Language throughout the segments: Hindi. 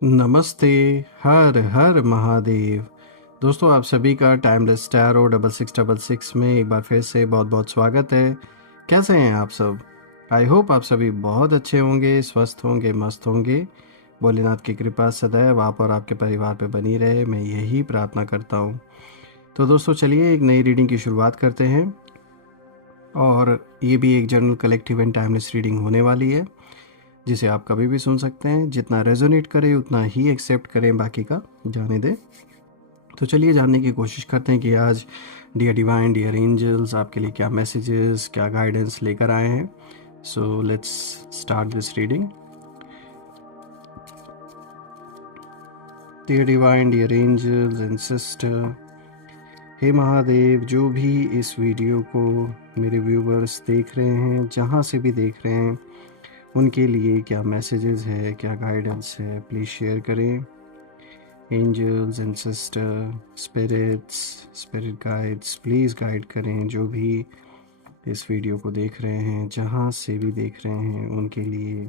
नमस्ते। हर हर महादेव। दोस्तों, आप सभी का टाइमलेस टैरो 6666 में एक बार फिर से बहुत बहुत स्वागत है। कैसे हैं आप सब? आई होप आप सभी बहुत अच्छे होंगे, स्वस्थ होंगे, मस्त होंगे। भोलेनाथ की कृपा सदैव आप और आपके परिवार पे बनी रहे, मैं यही प्रार्थना करता हूँ। तो दोस्तों, चलिए एक नई रीडिंग की शुरुआत करते हैं। और ये भी एक general collective and timeless reading होने वाली है, जिसे आप कभी भी सुन सकते हैं। जितना रेजोनेट करे उतना ही एक्सेप्ट करें, बाकी का जाने दें। तो चलिए जानने की कोशिश करते हैं कि आज डियर डिवाइन, डियर एंजल्स आपके लिए क्या मैसेजेस, क्या गाइडेंस लेकर आए हैं। So let's start this reading. Dear divine, dear angels and sister, हे महादेव, जो भी इस वीडियो को मेरे व्यूवर्स देख रहे हैं, जहाँ से भी देख रहे हैं, उनके लिए क्या मैसेजेस है, क्या गाइडेंस है, प्लीज़ शेयर करें। Angels and sister, spirit guides, please guide करें जो भी इस वीडियो को देख रहे हैं, जहाँ से भी देख रहे हैं, उनके लिए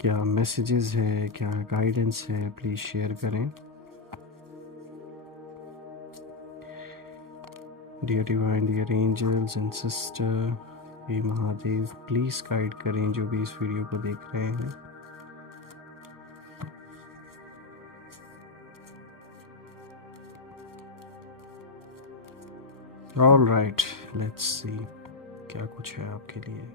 क्या मैसेजेस है, क्या गाइडेंस है, प्लीज़ शेयर करें। Dear divine, dear angels and sister, हे महादेव, प्लीज़ गाइड करें जो भी इस वीडियो को देख रहे हैं। ऑल राइट, लेट्स सी क्या कुछ है आपके लिए।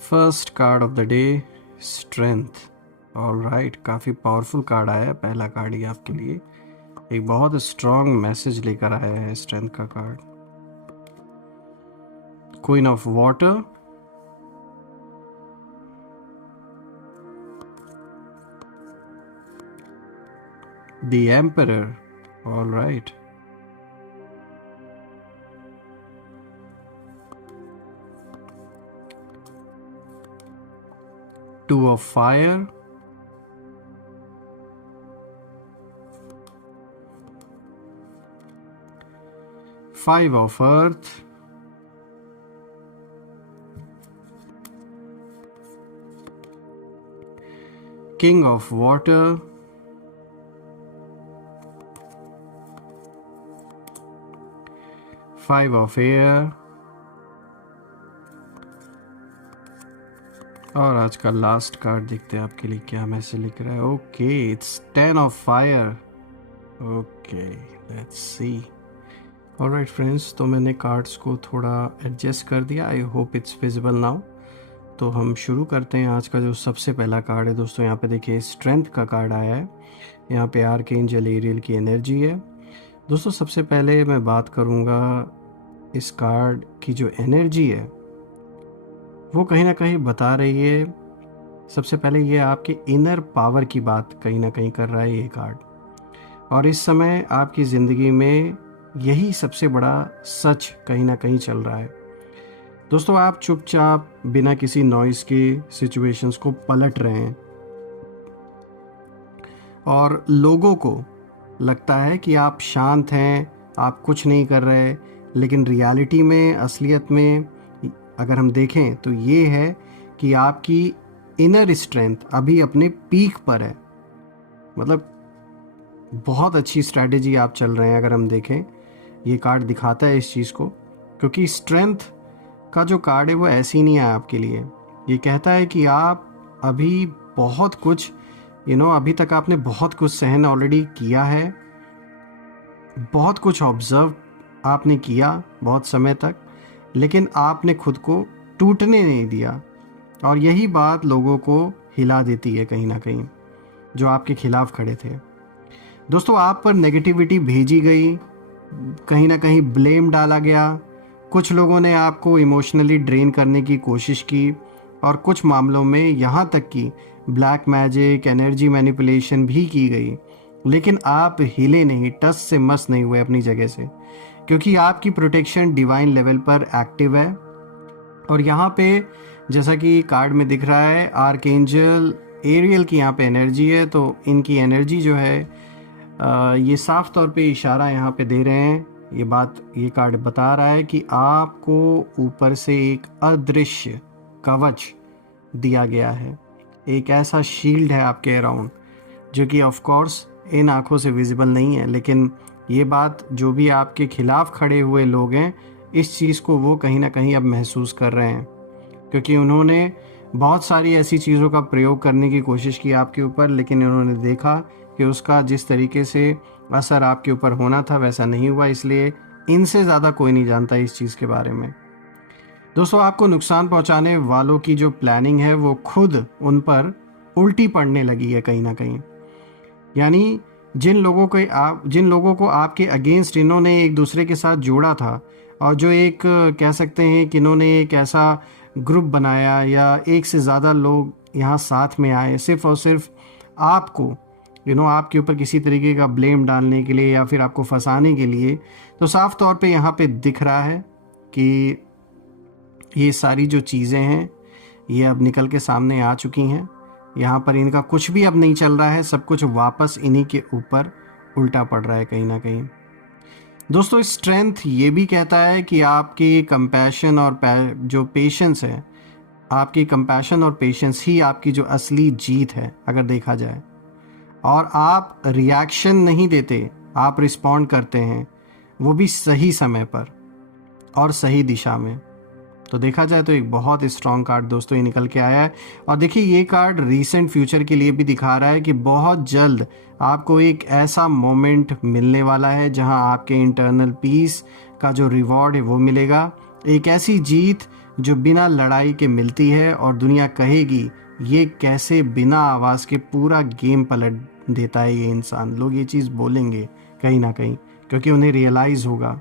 First card of the day, strength. All right, काफ़ी पावरफुल कार्ड आया है। पहला कार्ड ही आपके लिए एक बहुत स्ट्रॉन्ग मैसेज लेकर आया है, स्ट्रेंथ का card. Queen of water, the emperor. All right, two of fire, five of earth, king of water, five of air, और आज का लास्ट कार्ड देखते हैं आपके लिए क्या मैसेज लिख रहा है। Okay, it's 10 of fire. Okay, let's see. Alright friends, तो मैंने कार्ड्स को थोड़ा एडजस्ट कर दिया। I hope it's visible now. तो हम शुरू करते हैं। आज का जो सबसे पहला कार्ड है दोस्तों, यहाँ पे देखिए स्ट्रेंथ का कार्ड आया है। यहाँ पे आर्कएंजल एरियल की एनर्जी है। दोस्तों, सबसे पहले मैं बात करूँगा इस कार्ड की जो एनर्जी है वो कहीं ना कहीं बता रही है। सबसे पहले ये आपके इनर पावर की बात कहीं ना कहीं कर रहा है ये कार्ड। और इस समय आपकी ज़िंदगी में यही सबसे बड़ा सच कहीं ना कहीं चल रहा है। दोस्तों, आप चुपचाप बिना किसी नॉइस के सिचुएशंस को पलट रहे हैं और लोगों को लगता है कि आप शांत हैं, आप कुछ नहीं कर रहे, लेकिन रियलिटी में, असलियत में अगर हम देखें तो ये है कि आपकी इनर स्ट्रेंथ अभी अपने पीक पर है। मतलब बहुत अच्छी स्ट्रैटेजी आप चल रहे हैं। अगर हम देखें, ये कार्ड दिखाता है इस चीज़ को, क्योंकि स्ट्रेंथ का जो कार्ड है वो ऐसे ही नहीं है आपके लिए। ये कहता है कि आप अभी बहुत कुछ अभी तक आपने बहुत कुछ सहन ऑलरेडी किया है, बहुत कुछ ऑब्जर्व आपने किया बहुत समय तक, लेकिन आपने खुद को टूटने नहीं दिया। और यही बात लोगों को हिला देती है कहीं ना कहीं, जो आपके खिलाफ खड़े थे। दोस्तों, आप पर नेगेटिविटी भेजी गई, कहीं ना कहीं ब्लेम डाला गया। कुछ लोगों ने आपको इमोशनली ड्रेन करने की कोशिश की, और कुछ मामलों में यहाँ तक कि ब्लैक मैजिक, एनर्जी मैनिपुलेशन भी की गई। लेकिन आप हिले नहीं, टस से मस नहीं हुए अपनी जगह से, क्योंकि आपकी प्रोटेक्शन डिवाइन लेवल पर एक्टिव है। और यहाँ पे जैसा कि कार्ड में दिख रहा है, आर्कएंजल एरियल की यहाँ पे एनर्जी है। तो इनकी एनर्जी जो है ये साफ तौर पे इशारा यहाँ पे दे रहे हैं ये बात ये कार्ड बता रहा है कि आपको ऊपर से एक अदृश्य कवच दिया गया है, एक ऐसा शील्ड है आपके अराउंड जो कि ऑफ कोर्स इन आँखों से विजिबल नहीं है, लेकिन ये बात जो भी आपके खिलाफ खड़े हुए लोग हैं इस चीज़ को वो कहीं ना कहीं अब महसूस कर रहे हैं, क्योंकि उन्होंने बहुत सारी ऐसी चीज़ों का प्रयोग करने की कोशिश की आपके ऊपर, लेकिन उन्होंने देखा कि उसका जिस तरीके से असर आपके ऊपर होना था वैसा नहीं हुआ। इसलिए इनसे ज़्यादा कोई नहीं जानता इस चीज़ के बारे में। दोस्तों, आपको नुकसान पहुंचाने वालों की जो प्लानिंग है वो खुद उन पर उल्टी पड़ने लगी है कहीं ना कहीं। यानी जिन लोगों को आपके अगेंस्ट इन्होंने एक दूसरे के साथ जोड़ा था, और जो एक कह सकते हैं कि इन्होंने एक ऐसा ग्रुप बनाया या एक से ज़्यादा लोग यहाँ साथ में आए सिर्फ और सिर्फ आपको आपके ऊपर किसी तरीके का ब्लेम डालने के लिए या फिर आपको फंसाने के लिए, तो साफ तौर पे यहाँ पे दिख रहा है कि ये सारी जो चीज़ें हैं ये अब निकल के सामने आ चुकी हैं। यहाँ पर इनका कुछ भी अब नहीं चल रहा है, सब कुछ वापस इन्हीं के ऊपर उल्टा पड़ रहा है कहीं ना कहीं। दोस्तों, स्ट्रेंथ ये भी कहता है कि आपकी कंपैशन और जो पेशेंस है, आपकी कंपैशन और पेशेंस ही आपकी जो असली जीत है अगर देखा जाए। और आप रिएक्शन नहीं देते, आप रिस्पॉन्ड करते हैं, वो भी सही समय पर और सही दिशा में। तो देखा जाए तो एक बहुत स्ट्रॉन्ग कार्ड दोस्तों ये निकल के आया है। और देखिए, ये कार्ड रीसेंट फ्यूचर के लिए भी दिखा रहा है कि बहुत जल्द आपको एक ऐसा मोमेंट मिलने वाला है जहां आपके इंटरनल पीस का जो रिवॉर्ड है वो मिलेगा। एक ऐसी जीत जो बिना लड़ाई के मिलती है और दुनिया कहेगी ये कैसे बिना आवाज़ के पूरा गेम पलट देता है ये इंसान। लोग ये चीज़ बोलेंगे कहीं ना कहीं, क्योंकि उन्हें रियलाइज़ होगा।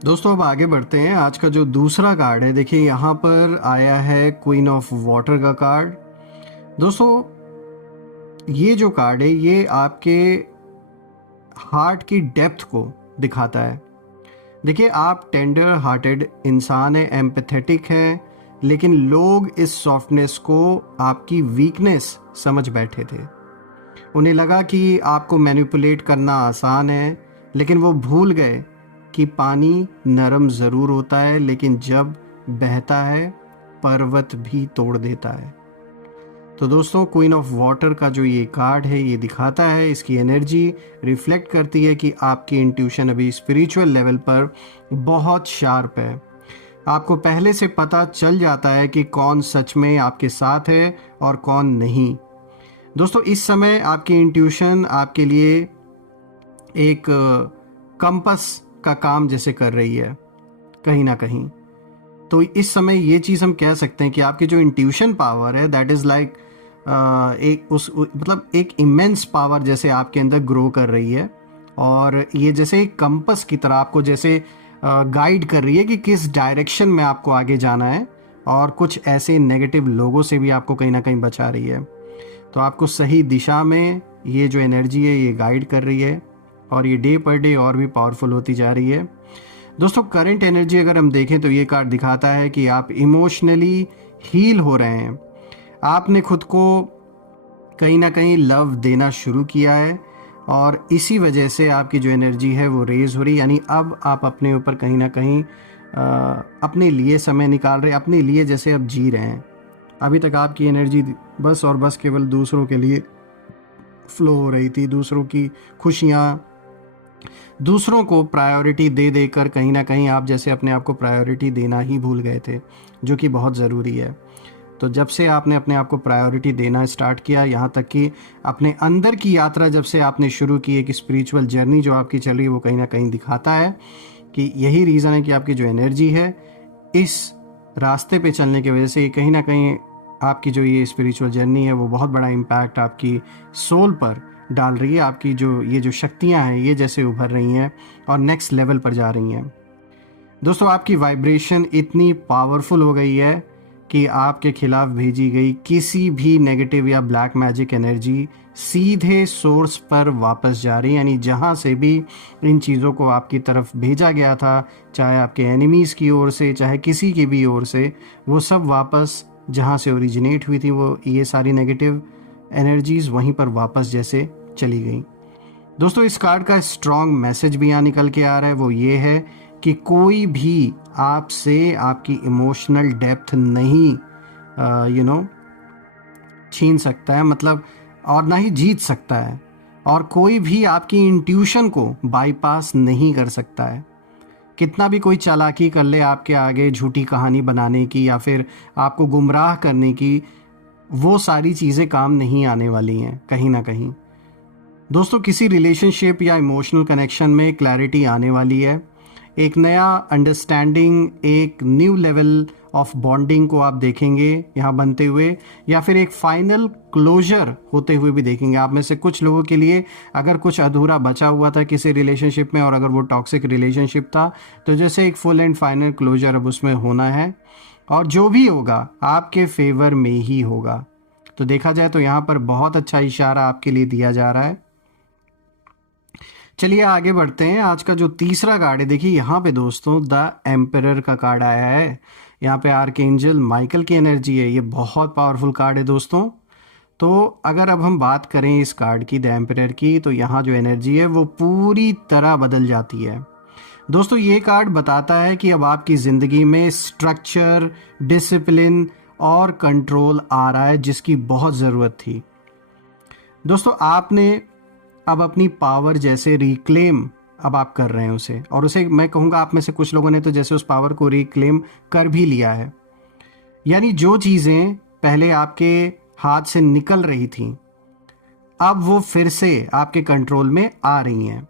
दोस्तों, अब आगे बढ़ते हैं। आज का जो दूसरा कार्ड है, देखिए यहाँ पर आया है क्वीन ऑफ वाटर का कार्ड। दोस्तों, ये जो कार्ड है ये आपके हार्ट की डेप्थ को दिखाता है। देखिए, आप टेंडर हार्टेड इंसान है, एम्पैथेटिक है, लेकिन लोग इस सॉफ्टनेस को आपकी वीकनेस समझ बैठे थे। उन्हें लगा कि आपको मैनिपुलेट करना आसान है, लेकिन वो भूल गए कि पानी नरम ज़रूर होता है, लेकिन जब बहता है पर्वत भी तोड़ देता है। तो दोस्तों, क्वीन ऑफ वाटर का जो ये कार्ड है ये दिखाता है, इसकी एनर्जी रिफ्लेक्ट करती है कि आपकी इंट्यूशन अभी स्पिरिचुअल लेवल पर बहुत शार्प है। आपको पहले से पता चल जाता है कि कौन सच में आपके साथ है और कौन नहीं। दोस्तों, इस समय आपकी इंट्यूशन आपके लिए एक कंपस का काम जैसे कर रही है कहीं ना कहीं। तो इस समय ये चीज़ हम कह सकते हैं कि आपकी जो इंट्यूशन पावर है दैट इज़ लाइक मतलब एक इमेंस पावर जैसे आपके अंदर ग्रो कर रही है, और ये जैसे एक कंपस की तरह आपको जैसे गाइड कर रही है कि किस डायरेक्शन में आपको आगे जाना है, और कुछ ऐसे नेगेटिव लोगों से भी आपको कहीं ना कहीं बचा रही है। तो आपको सही दिशा में ये जो एनर्जी है ये गाइड कर रही है, और ये डे पर डे और भी पावरफुल होती जा रही है। दोस्तों, करंट एनर्जी अगर हम देखें तो ये कार्ड दिखाता है कि आप इमोशनली हील हो रहे हैं। आपने खुद को कहीं ना कहीं लव देना शुरू किया है, और इसी वजह से आपकी जो एनर्जी है वो रेज हो रही है। यानी अब आप अपने ऊपर कहीं ना कहीं अपने लिए समय निकाल रहे, अपने लिए जैसे अब जी रहे हैं। अभी तक आपकी एनर्जी बस और बस केवल दूसरों के लिए फ्लो हो रही थी, दूसरों की खुशियाँ, दूसरों को प्रायोरिटी दे देकर कहीं ना कहीं आप जैसे अपने आप को प्रायोरिटी देना ही भूल गए थे, जो कि बहुत ज़रूरी है। तो जब से आपने अपने आप को प्रायोरिटी देना स्टार्ट किया, यहाँ तक कि अपने अंदर की यात्रा जब से आपने शुरू की, एक स्पिरिचुअल जर्नी जो आपकी चल रही है, वो कहीं ना कहीं दिखाता है कि यही रीज़न है कि आपकी जो एनर्जी है इस रास्ते पे चलने की वजह से कहीं ना कहीं आपकी जो ये स्पिरिचुअल जर्नी है वो बहुत बड़ा इम्पैक्ट आपकी सोल पर डाल रही है। आपकी जो ये जो शक्तियाँ हैं ये जैसे उभर रही हैं और नेक्स्ट लेवल पर जा रही हैं। दोस्तों, आपकी वाइब्रेशन इतनी पावरफुल हो गई है कि आपके खिलाफ भेजी गई किसी भी नेगेटिव या ब्लैक मैजिक एनर्जी सीधे सोर्स पर वापस जा रही है। यानी जहाँ से भी इन चीज़ों को आपकी तरफ भेजा गया था, चाहे आपके एनिमीज़ की ओर से चाहे किसी की भी ओर से, वो सब वापस जहाँ से ओरिजिनेट हुई थी, वो ये सारी नेगेटिव एनर्जीज वहीं पर वापस जैसे चली गई। दोस्तों इस कार्ड का स्ट्रॉन्ग मैसेज भी यहाँ निकल के आ रहा है, वो ये है कि कोई भी आपसे आपकी इमोशनल डेप्थ नहीं छीन सकता है, मतलब, और ना ही जीत सकता है, और कोई भी आपकी इंट्यूशन को बाईपास नहीं कर सकता है। कितना भी कोई चालाकी कर ले आपके आगे झूठी कहानी बनाने की या फिर आपको गुमराह करने की, वो सारी चीज़ें काम नहीं आने वाली हैं कहीं ना कहीं। दोस्तों किसी रिलेशनशिप या इमोशनल कनेक्शन में क्लैरिटी आने वाली है, एक नया अंडरस्टैंडिंग, एक न्यू लेवल ऑफ बॉन्डिंग को आप देखेंगे यहाँ बनते हुए, या फिर एक फाइनल क्लोजर होते हुए भी देखेंगे। आप में से कुछ लोगों के लिए अगर कुछ अधूरा बचा हुआ था किसी रिलेशनशिप में और अगर वो टॉक्सिक रिलेशनशिप था, तो जैसे एक फुल एंड फाइनल क्लोजर अब उसमें होना है, और जो भी होगा आपके फेवर में ही होगा। तो देखा जाए तो यहाँ पर बहुत अच्छा इशारा आपके लिए दिया जा रहा है। चलिए आगे बढ़ते हैं। आज का जो तीसरा कार्ड है, देखिए यहाँ पे दोस्तों द एम्परर का कार्ड आया है। यहाँ पे आर्कएंजल माइकल की एनर्जी है। ये बहुत पावरफुल कार्ड है दोस्तों। तो अगर अब हम बात करें इस कार्ड की, द एम्परर की, तो यहाँ जो एनर्जी है वो पूरी तरह बदल जाती है। दोस्तों ये कार्ड बताता है कि अब आपकी ज़िंदगी में स्ट्रक्चर, डिसिप्लिन और कंट्रोल आ रहा है, जिसकी बहुत ज़रूरत थी। दोस्तों आपने अब अपनी पावर जैसे रिक्लेम अब आप कर रहे हैं उसे, और उसे मैं कहूँगा आप में से कुछ लोगों ने तो जैसे उस पावर को रिक्लेम कर भी लिया है। यानी जो चीज़ें पहले आपके हाथ से निकल रही थी, अब वो फिर से आपके कंट्रोल में आ रही हैं।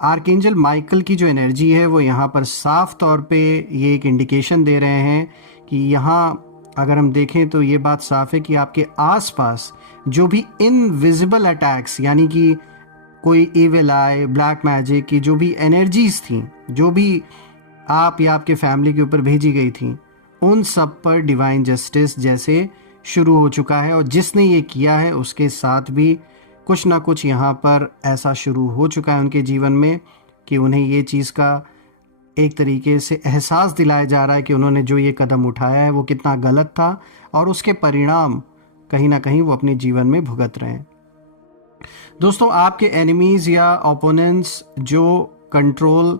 आर्कएंजल माइकल की जो एनर्जी है वो यहाँ पर साफ तौर पे ये एक इंडिकेशन दे रहे हैं कि यहाँ अगर हम देखें तो ये बात साफ है कि आपके आसपास जो भी इनविजिबल अटैक्स, यानी कि कोई इविल आई, ब्लैक मैजिक की जो भी एनर्जीज थी, जो भी आप या आपके फैमिली के ऊपर भेजी गई थी, उन सब पर डिवाइन जस्टिस जैसे शुरू हो चुका है। और जिसने ये किया है उसके साथ भी कुछ ना कुछ यहाँ पर ऐसा शुरू हो चुका है उनके जीवन में कि उन्हें ये चीज़ का एक तरीके से एहसास दिलाया जा रहा है कि उन्होंने जो ये कदम उठाया है वो कितना गलत था, और उसके परिणाम कहीं ना कहीं वो अपने जीवन में भुगत रहे हैं। दोस्तों आपके एनिमीज़ या ओपोनेंट्स जो कंट्रोल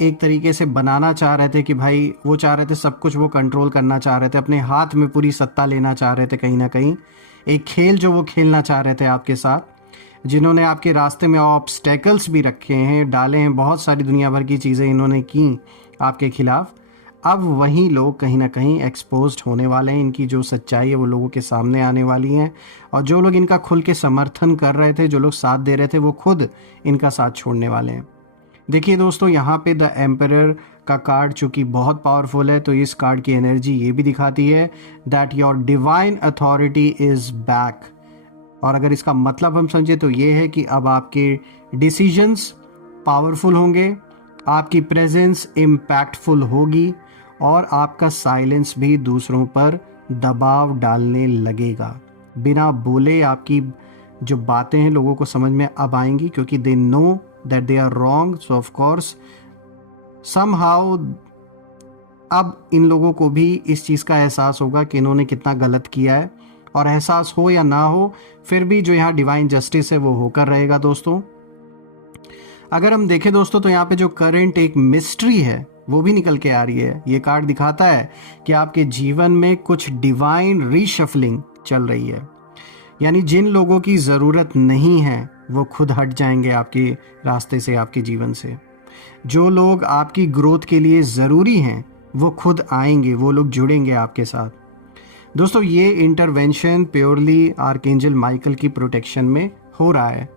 एक तरीके से बनाना चाह रहे थे कि भाई वो चाह रहे थे सब कुछ वो कंट्रोल करना चाह रहे थे, अपने हाथ में पूरी सत्ता लेना चाह रहे थे, कहीं ना कहीं एक खेल जो वो खेलना चाह रहे थे आपके साथ, जिन्होंने आपके रास्ते में ऑब्स्टेकल्स भी रखे हैं, डाले हैं, बहुत सारी दुनिया भर की चीज़ें इन्होंने की आपके खिलाफ, अब वही लोग कहीं ना कहीं एक्सपोज्ड होने वाले हैं। इनकी जो सच्चाई है वो लोगों के सामने आने वाली हैं, और जो लोग इनका खुल के समर्थन कर रहे थे, जो लोग साथ दे रहे थे, वो खुद इनका साथ छोड़ने वाले हैं। देखिए दोस्तों यहाँ पे द एम्परर का कार्ड चूँकि बहुत पावरफुल है, तो इस कार्ड की एनर्जी ये भी दिखाती है that your divine authority is back. और अगर इसका मतलब हम समझे तो ये है कि अब आपके डिसीजंस पावरफुल होंगे, आपकी प्रेजेंस इम्पैक्टफुल होगी, और आपका साइलेंस भी दूसरों पर दबाव डालने लगेगा। बिना बोले आपकी जो बातें हैं लोगों को समझ में अब आएंगी, क्योंकि they know that they are wrong. So of course somehow अब इन लोगों को भी इस चीज़ का एहसास होगा कि इन्होंने कितना गलत किया है, और एहसास हो या ना हो फिर भी जो यहाँ डिवाइन जस्टिस है वो होकर रहेगा। दोस्तों अगर हम देखें दोस्तों तो यहाँ पे जो करंट एक मिस्ट्री है वो भी निकल के आ रही है। ये कार्ड दिखाता है कि आपके जीवन में कुछ डिवाइन रीशफलिंग चल रही है, यानी जिन लोगों की ज़रूरत नहीं है वो खुद हट जाएंगे आपके रास्ते से, आपके जीवन से। जो लोग आपकी ग्रोथ के लिए ज़रूरी हैं वो खुद आएंगे, वो लोग जुड़ेंगे आपके साथ। दोस्तों ये इंटरवेंशन प्योरली आर्कएंजल माइकल की प्रोटेक्शन में हो रहा है।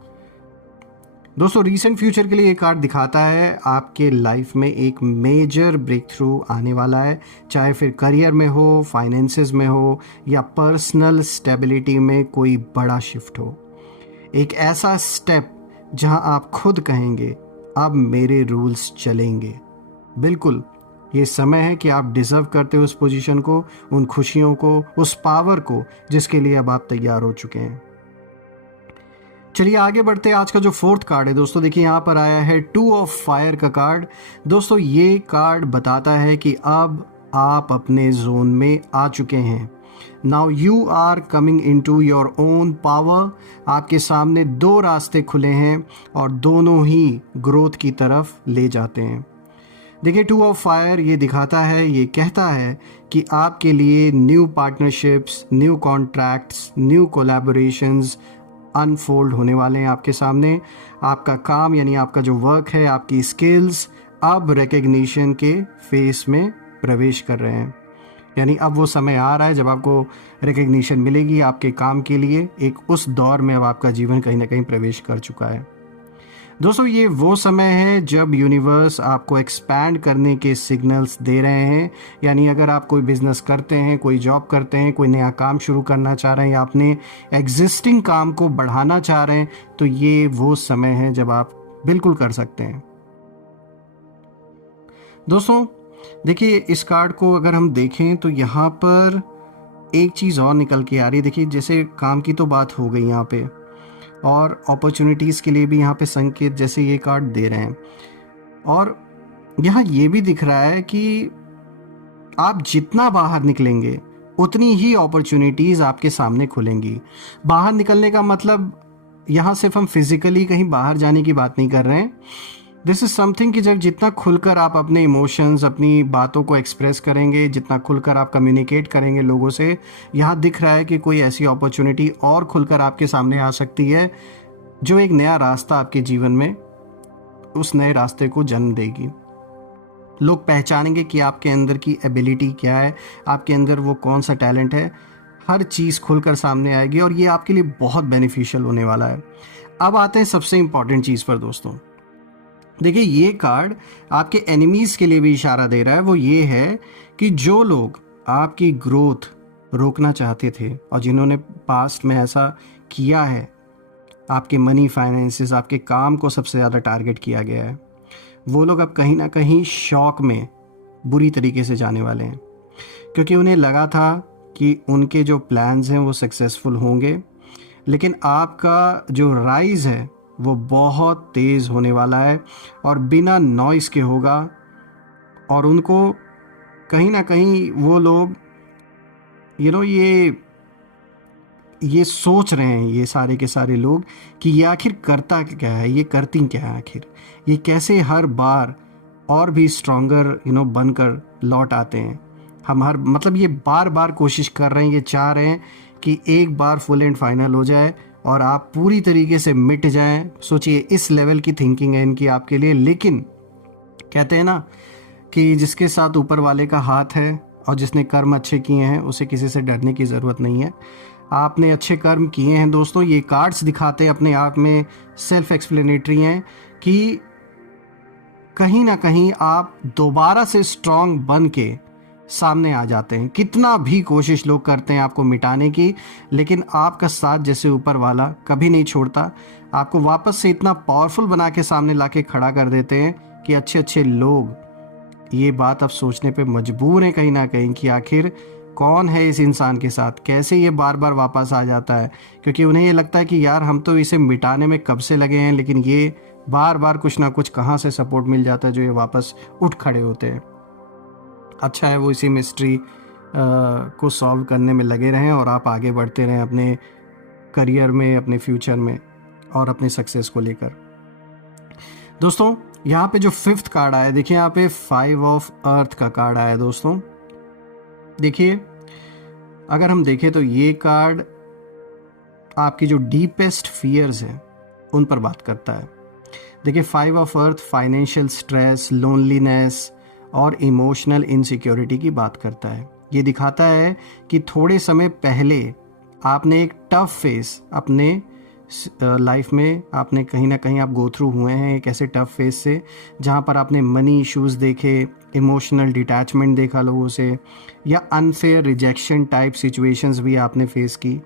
दोस्तों रीसेंट फ्यूचर के लिए ये कार्ड दिखाता है आपके लाइफ में एक मेजर ब्रेक थ्रू आने वाला है, चाहे फिर करियर में हो, फाइनेंसेस में हो, या पर्सनल स्टेबिलिटी में कोई बड़ा शिफ्ट हो। एक ऐसा स्टेप जहां आप खुद कहेंगे अब मेरे रूल्स चलेंगे। बिल्कुल ये समय है कि आप डिज़र्व करते हो उस पोजीशन को, उन खुशियों को, उस पावर को जिसके लिए अब आप तैयार हो चुके हैं। चलिए आगे बढ़ते हैं। आज का जो फोर्थ कार्ड है दोस्तों, देखिए यहाँ पर आया है 2 ऑफ फायर का कार्ड। दोस्तों ये कार्ड बताता है कि अब आप अपने जोन में आ चुके हैं। Now you are coming into your own power. आपके सामने दो रास्ते खुले हैं और दोनों ही ग्रोथ की तरफ ले जाते हैं। देखिए, 2 ऑफ फायर ये दिखाता है, ये कहता है कि आपके लिए new partnerships, new contracts, new collaborations unfold होने वाले हैं आपके सामने। आपका काम यानी आपका जो वर्क है, आपकी स्किल्स अब रिकग्निशन के फेस में प्रवेश कर रहे हैं। यानी अब वो समय आ रहा है जब आपको रिकग्निशन मिलेगी आपके काम के लिए। एक उस दौर में अब आपका जीवन कहीं ना कहीं प्रवेश कर चुका है। दोस्तों, ये वो समय है जब यूनिवर्स आपको एक्सपैंड करने के सिग्नल्स दे रहे हैं। यानी अगर आप कोई बिजनेस करते हैं, कोई जॉब करते हैं, कोई नया काम शुरू करना चाह रहे हैं या अपने एग्जिस्टिंग काम को बढ़ाना चाह रहे हैं, तो ये वो समय है जब आप बिल्कुल कर सकते हैं। दोस्तों देखिए, इस कार्ड को अगर हम देखें तो यहाँ पर एक चीज़ और निकल के आ रही है। देखिए, जैसे काम की तो बात हो गई यहाँ पे, और अपॉर्चुनिटीज़ के लिए भी यहाँ पे संकेत जैसे ये कार्ड दे रहे हैं। और यहाँ ये भी दिख रहा है कि आप जितना बाहर निकलेंगे उतनी ही अपॉर्चुनिटीज़ आपके सामने खुलेंगी। बाहर निकलने का मतलब यहाँ सिर्फ हम फिजिकली कहीं बाहर जाने की बात नहीं कर रहे हैं। दिस इज़ समथिंग कि जब जितना खुलकर आप अपने इमोशंस, अपनी बातों को एक्सप्रेस करेंगे, जितना खुलकर आप कम्युनिकेट करेंगे लोगों से, यहाँ दिख रहा है कि कोई ऐसी अपॉर्चुनिटी और खुलकर आपके सामने आ सकती है जो एक नया रास्ता आपके जीवन में, उस नए रास्ते को जन्म देगी। लोग पहचानेंगे कि आपके अंदर की एबिलिटी क्या है, आपके अंदर वो कौन सा टैलेंट है। हर चीज़ खुलकर सामने आएगी और ये आपके लिए बहुत बेनिफिशियल होने वाला है। अब आते हैं सबसे इम्पॉर्टेंट चीज़ पर दोस्तों। देखिए, ये कार्ड आपके एनिमीज़ के लिए भी इशारा दे रहा है। वो ये है कि जो लोग आपकी ग्रोथ रोकना चाहते थे और जिन्होंने पास्ट में ऐसा किया है, आपके मनी, फाइनेंसेस, आपके काम को सबसे ज़्यादा टारगेट किया गया है, वो लोग अब कहीं ना कहीं शॉक में बुरी तरीके से जाने वाले हैं। क्योंकि उन्हें लगा था कि उनके जो प्लान्स हैं वो सक्सेसफुल होंगे, लेकिन आपका जो राइज़ है वो बहुत तेज़ होने वाला है और बिना नॉइस के होगा। और उनको कहीं ना कहीं वो लोग ये सोच रहे हैं, ये सारे के सारे लोग, कि ये आखिर करता क्या है, ये करती क्या है, आखिर ये कैसे हर बार और भी स्ट्रॉन्गर बनकर लौट आते हैं। हम हर मतलब ये बार बार कोशिश कर रहे हैं, ये चाह रहे हैं कि एक बार फुल एंड फाइनल हो जाए और आप पूरी तरीके से मिट जाएं। सोचिए, इस लेवल की थिंकिंग है इनकी आपके लिए। लेकिन कहते हैं ना कि जिसके साथ ऊपर वाले का हाथ है और जिसने कर्म अच्छे किए हैं उसे किसी से डरने की ज़रूरत नहीं है। आपने अच्छे कर्म किए हैं दोस्तों। ये कार्ड्स दिखाते हैं, अपने आप में सेल्फ एक्सप्लेनेटरी हैं कि कहीं ना कहीं आप दोबारा से स्ट्रांग बन के सामने आ जाते हैं। कितना भी कोशिश लोग करते हैं आपको मिटाने की, लेकिन आपका साथ जैसे ऊपर वाला कभी नहीं छोड़ता। आपको वापस से इतना पावरफुल बना के सामने लाके खड़ा कर देते हैं कि अच्छे अच्छे लोग ये बात अब सोचने पे मजबूर हैं कहीं ना कहीं कि आखिर कौन है इस इंसान के साथ, कैसे ये बार बार वापस आ जाता है। क्योंकि उन्हें ये लगता है कि यार हम तो इसे मिटाने में कब से लगे हैं, लेकिन ये बार बार कुछ ना कुछ कहाँ से सपोर्ट मिल जाता है जो ये वापस उठ खड़े होते हैं। अच्छा है वो इसी मिस्ट्री को सॉल्व करने में लगे रहें और आप आगे बढ़ते रहें अपने करियर में, अपने फ्यूचर में और अपने सक्सेस को लेकर। दोस्तों, यहाँ पे जो 5th कार्ड आया, देखिए यहाँ पे 5 ऑफ अर्थ का कार्ड आया दोस्तों। देखिए, अगर हम देखें तो ये कार्ड आपकी जो डीपेस्ट फियर्स हैं उन पर बात करता है। देखिए, 5 of earth financial stress, loneliness और इमोशनल इनसिक्योरिटी की बात करता है। ये दिखाता है कि थोड़े समय पहले आपने एक टफ फेस अपने लाइफ में, आपने कहीं ना कहीं आप गो थ्रू हुए हैं एक ऐसे टफ फेस से जहाँ पर आपने मनी इश्यूज देखे, इमोशनल डिटैचमेंट देखा लोगों से, या अनफेयर रिजेक्शन टाइप सिचुएशंस भी आपने फेस की।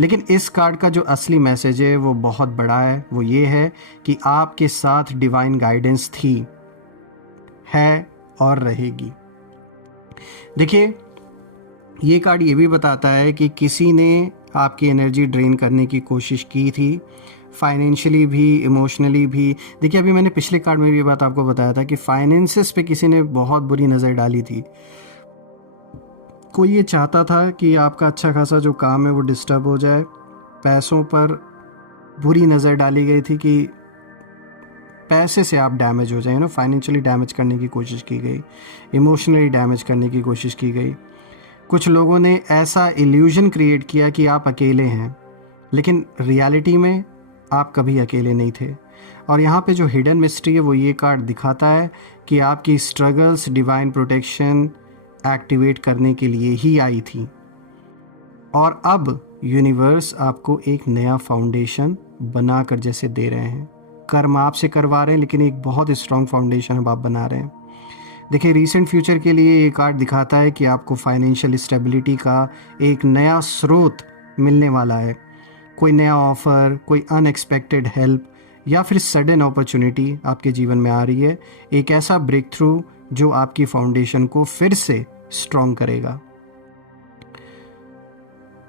लेकिन इस कार्ड का जो असली मैसेज है वो बहुत बड़ा है। वो ये है कि आपके साथ डिवाइन गाइडेंस थी, है और रहेगी। देखिए, ये कार्ड ये भी बताता है कि किसी ने आपकी एनर्जी ड्रेन करने की कोशिश की थी, फाइनेंशियली भी, इमोशनली भी। देखिए, अभी मैंने पिछले कार्ड में भी बात आपको बताया था कि फाइनेंसेस पे किसी ने बहुत बुरी नज़र डाली थी। कोई ये चाहता था कि आपका अच्छा खासा जो काम है वो डिस्टर्ब हो जाए। पैसों पर बुरी नज़र डाली गई थी कि पैसे से आप डैमेज हो जाए, फाइनेंशियली डैमेज करने की कोशिश की गई, इमोशनली डैमेज करने की कोशिश की गई। कुछ लोगों ने ऐसा इल्यूजन क्रिएट किया कि आप अकेले हैं, लेकिन रियलिटी में आप कभी अकेले नहीं थे। और यहाँ पे जो हिडन मिस्ट्री है वो ये कार्ड दिखाता है कि आपकी स्ट्रगल्स डिवाइन प्रोटेक्शन एक्टिवेट करने के लिए ही आई थी, और अब यूनिवर्स आपको एक नया फाउंडेशन बनाकर जैसे दे रहे हैं। कर्म आपसे करवा रहे हैं, लेकिन एक बहुत स्ट्रॉन्ग फाउंडेशन अब आप बना रहे हैं। देखिए, रीसेंट फ्यूचर के लिए ये कार्ड दिखाता है कि आपको फाइनेंशियल स्टेबिलिटी का एक नया स्रोत मिलने वाला है। कोई नया ऑफर, कोई अनएक्सपेक्टेड हेल्प या फिर सडन अपॉर्चुनिटी आपके जीवन में आ रही है। एक ऐसा ब्रेक थ्रू जो आपकी फाउंडेशन को फिर से स्ट्रॉन्ग करेगा।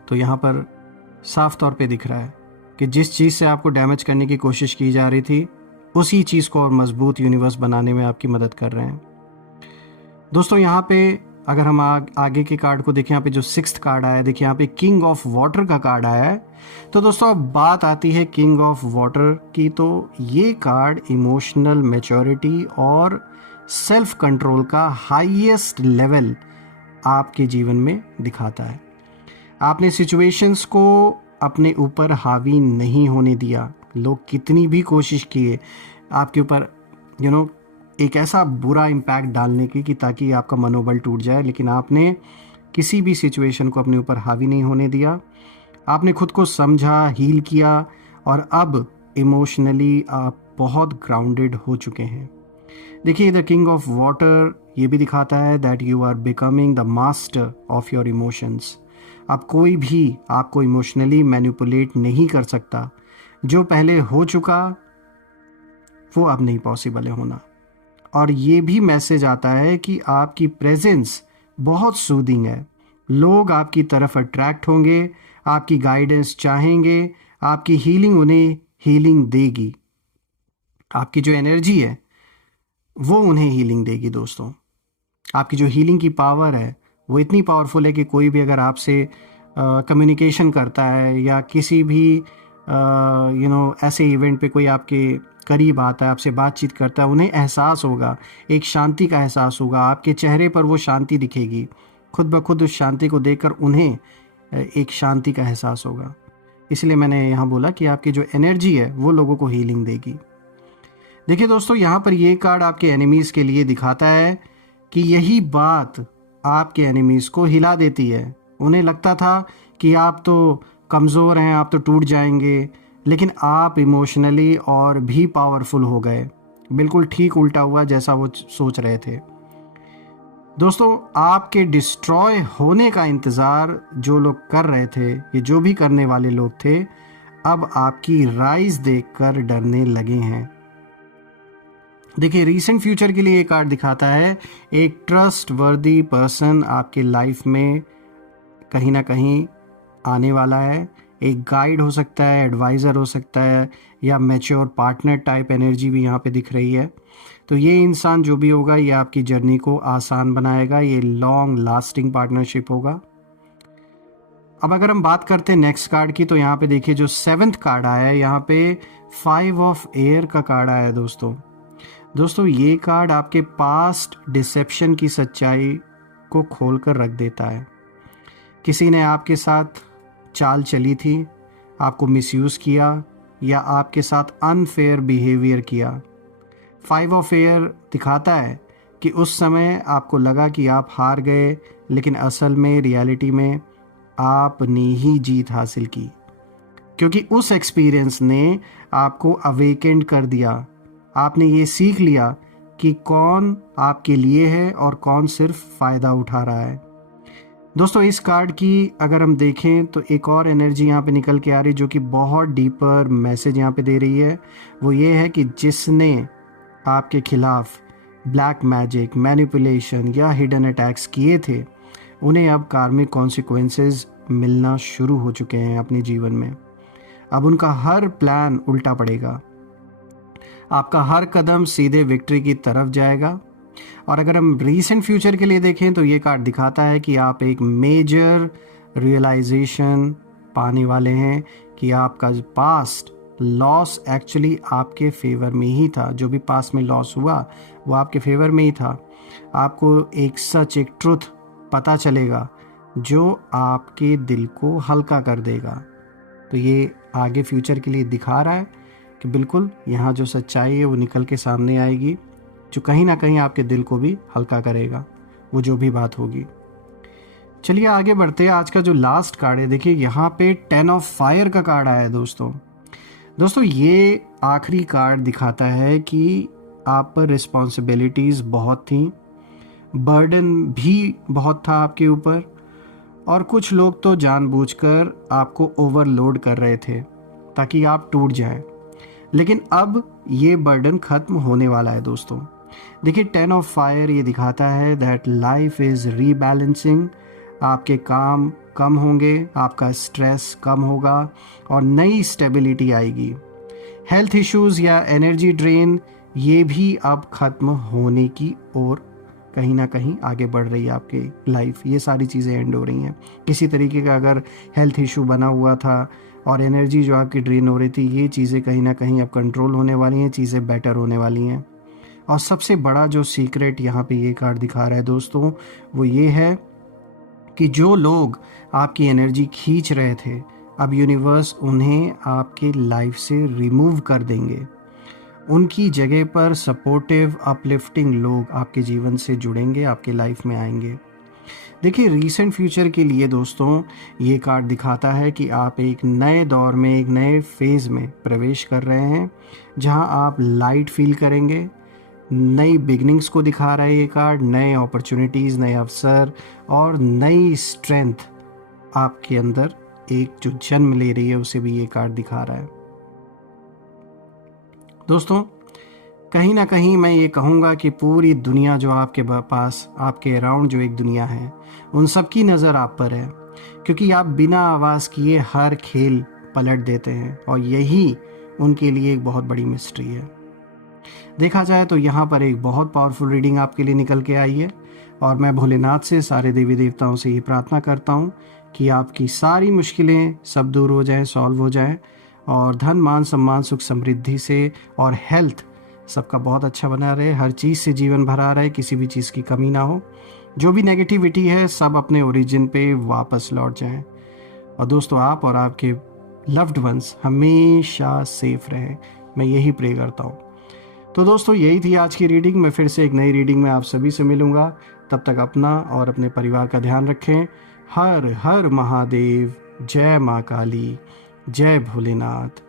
तो यहाँ पर साफ तौर पे दिख रहा है कि जिस चीज़ से आपको डैमेज करने की कोशिश की जा रही थी, उसी चीज़ को और मजबूत यूनिवर्स बनाने में आपकी मदद कर रहे हैं। दोस्तों, यहाँ पे अगर हम आगे के कार्ड को देखें, यहाँ पे जो 6th कार्ड आया है, देखिए यहाँ पे किंग ऑफ वाटर का कार्ड आया है। तो दोस्तों, अब बात आती है किंग ऑफ वाटर की। तो ये कार्ड इमोशनल मैच्योरिटी और सेल्फ कंट्रोल का हाईएस्ट लेवल आपके जीवन में दिखाता है। आपने सिचुएशंस को अपने ऊपर हावी नहीं होने दिया। लोग कितनी भी कोशिश किए आपके ऊपर एक ऐसा बुरा इम्पैक्ट डालने की कि ताकि आपका मनोबल टूट जाए, लेकिन आपने किसी भी सिचुएशन को अपने ऊपर हावी नहीं होने दिया। आपने खुद को समझा, हील किया, और अब इमोशनली आप बहुत ग्राउंडेड हो चुके हैं। देखिए, द किंग ऑफ वाटर ये भी दिखाता है that you are becoming the master of your emotions. अब कोई भी आपको इमोशनली मैनिपुलेट नहीं कर सकता। जो पहले हो चुका वो अब नहीं पॉसिबल है होना। और ये भी मैसेज आता है कि आपकी प्रेजेंस बहुत सूदिंग है। लोग आपकी तरफ अट्रैक्ट होंगे, आपकी गाइडेंस चाहेंगे, आपकी हीलिंग उन्हें हीलिंग देगी। आपकी जो एनर्जी है वो उन्हें हीलिंग देगी। दोस्तों, आपकी जो हीलिंग की पावर है वो इतनी पावरफुल है कि कोई भी अगर आपसे कम्युनिकेशन करता है या किसी भी ऐसे इवेंट पे कोई आपके करीब आता है, आपसे बातचीत करता है, उन्हें एहसास होगा, एक शांति का एहसास होगा। आपके चेहरे पर वो शांति दिखेगी। खुद ब खुद उस शांति को देखकर उन्हें एक शांति का एहसास होगा। इसलिए मैंने यहाँ बोला कि आपकी जो एनर्जी है वो लोगों को हीलिंग देगी। देखिए दोस्तों, यहाँ पर ये कार्ड आपके एनिमीज़ के लिए दिखाता है कि यही बात आपके एनिमीज़ को हिला देती है। उन्हें लगता था कि आप तो कमज़ोर हैं, आप तो टूट जाएंगे, लेकिन आप इमोशनली और भी पावरफुल हो गए। बिल्कुल ठीक उल्टा हुआ जैसा वो सोच रहे थे। दोस्तों, आपके डिस्ट्रॉय होने का इंतज़ार जो लोग कर रहे थे, ये जो भी करने वाले लोग थे, अब आपकी राइज देखकर डरने लगे हैं। देखिए, रीसेंट फ्यूचर के लिए ये कार्ड दिखाता है एक ट्रस्ट वर्दी पर्सन आपके लाइफ में कहीं ना कहीं आने वाला है। एक गाइड हो सकता है, एडवाइज़र हो सकता है, या मैच्योर पार्टनर टाइप एनर्जी भी यहाँ पे दिख रही है। तो ये इंसान जो भी होगा, ये आपकी जर्नी को आसान बनाएगा। ये लॉन्ग लास्टिंग पार्टनरशिप होगा। अब अगर हम बात करते हैं नेक्स्ट कार्ड की, तो यहाँ पे देखिए जो 7th कार्ड आया है, यहाँ पे 5 ऑफ एयर का कार्ड आया है। दोस्तों, ये कार्ड आपके पास्ट डिसेप्शन की सच्चाई को खोल कर रख देता है। किसी ने आपके साथ चाल चली थी, आपको मिसयूज़ किया, या आपके साथ अनफेयर बिहेवियर किया। 5 ऑफ एयर दिखाता है कि उस समय आपको लगा कि आप हार गए, लेकिन असल में रियलिटी में आपने ही जीत हासिल की, क्योंकि उस एक्सपीरियंस ने आपको अवेकेंड कर दिया। आपने ये सीख लिया कि कौन आपके लिए है और कौन सिर्फ फ़ायदा उठा रहा है। दोस्तों, इस कार्ड की अगर हम देखें तो एक और एनर्जी यहाँ पे निकल के आ रही, जो कि बहुत डीपर मैसेज यहाँ पे दे रही है। वो ये है कि जिसने आपके खिलाफ ब्लैक मैजिक, मैनिपुलेशन या हिडन अटैक्स किए थे, उन्हें अब कार्मिक कॉन्सिक्वेंसेस मिलना शुरू हो चुके हैं अपने जीवन में। अब उनका हर प्लान उल्टा पड़ेगा। आपका हर कदम सीधे विक्ट्री की तरफ जाएगा। और अगर हम रीसेंट फ्यूचर के लिए देखें तो ये कार्ड दिखाता है कि आप एक मेजर रियलाइजेशन पाने वाले हैं कि आपका पास्ट लॉस एक्चुअली आपके फेवर में ही था। जो भी पास्ट में लॉस हुआ वो आपके फेवर में ही था। आपको एक सच, एक ट्रुथ पता चलेगा जो आपके दिल को हल्का कर देगा। तो ये आगे फ्यूचर के लिए दिखा रहा है कि बिल्कुल यहाँ जो सच्चाई है वो निकल के सामने आएगी, जो कहीं ना कहीं आपके दिल को भी हल्का करेगा, वो जो भी बात होगी। चलिए आगे बढ़ते हैं। आज का जो लास्ट कार्ड है, देखिए यहाँ पे 10 ऑफ फायर का कार्ड आया है दोस्तों ये आखिरी कार्ड दिखाता है कि आप पर रिस्पॉन्सिबिलिटीज़ बहुत थी, बर्डन भी बहुत था आपके ऊपर, और कुछ लोग तो जानबूझकर आपको ओवरलोड कर रहे थे ताकि आप टूट जाएं। लेकिन अब ये बर्डन ख़त्म होने वाला है दोस्तों। देखिए 10 ऑफ फायर ये दिखाता है दैट लाइफ इज़ रीबैलेंसिंग। आपके काम कम होंगे, आपका स्ट्रेस कम होगा और नई स्टेबिलिटी आएगी। हेल्थ इश्यूज़ या एनर्जी ड्रेन ये भी अब ख़त्म होने की ओर कहीं ना कहीं आगे बढ़ रही है आपकी लाइफ। ये सारी चीज़ें एंड हो रही हैं। किसी तरीके का अगर हेल्थ इशू बना हुआ था और एनर्जी जो आपकी ड्रेन हो रही थी, ये चीज़ें कहीं ना कहीं अब कंट्रोल होने वाली हैं, चीज़ें बेटर होने वाली हैं। और सबसे बड़ा जो सीक्रेट यहाँ पे ये कार्ड दिखा रहा है दोस्तों, वो ये है कि जो लोग आपकी एनर्जी खींच रहे थे, अब यूनिवर्स उन्हें आपके लाइफ से रिमूव कर देंगे। उनकी जगह पर सपोर्टिव, अपलिफ्टिंग लोग आपके जीवन से जुड़ेंगे, आपके लाइफ में आएंगे। देखिए रीसेंट फ्यूचर के लिए दोस्तों ये कार्ड दिखाता है कि आप एक नए दौर में, एक नए फेज़ में प्रवेश कर रहे हैं, जहां आप लाइट फील करेंगे। नई बिगनिंग्स को दिखा रहा है ये कार्ड, नए अपॉर्चुनिटीज़, नए अवसर और नई स्ट्रेंथ आपके अंदर एक जो जन्म ले रही है, उसे भी ये कार्ड दिखा रहा है। दोस्तों कहीं ना कहीं मैं ये कहूँगा कि पूरी दुनिया जो आपके पास, आपके अराउंड जो एक दुनिया है, उन सब की नज़र आप पर है, क्योंकि आप बिना आवाज़ किए हर खेल पलट देते हैं और यही उनके लिए एक बहुत बड़ी मिस्ट्री है। देखा जाए तो यहाँ पर एक बहुत पावरफुल रीडिंग आपके लिए निकल के आई है और मैं भोलेनाथ से, सारे देवी देवताओं से ये प्रार्थना करता हूँ कि आपकी सारी मुश्किलें सब दूर हो जाएं, सॉल्व हो जाएं और धन, मान, सम्मान, सुख, समृद्धि से और हेल्थ सबका बहुत अच्छा बना रहे, हर चीज़ से जीवन भरा रहे, किसी भी चीज़ की कमी ना हो। जो भी नेगेटिविटी है सब अपने ओरिजिन पे वापस लौट जाएं। और दोस्तों आप और आपके लव्ड वंस हमेशा सेफ रहें, मैं यही प्रे करता हूँ। तो दोस्तों यही थी आज की रीडिंग। मैं फिर से एक नई रीडिंग में आप सभी से मिलूँगा। तब तक अपना और अपने परिवार का ध्यान रखें। हर हर महादेव। जय माँ काली, जय भोलेनाथ,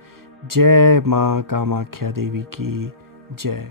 जय माँ कामाख्या देवी की जय।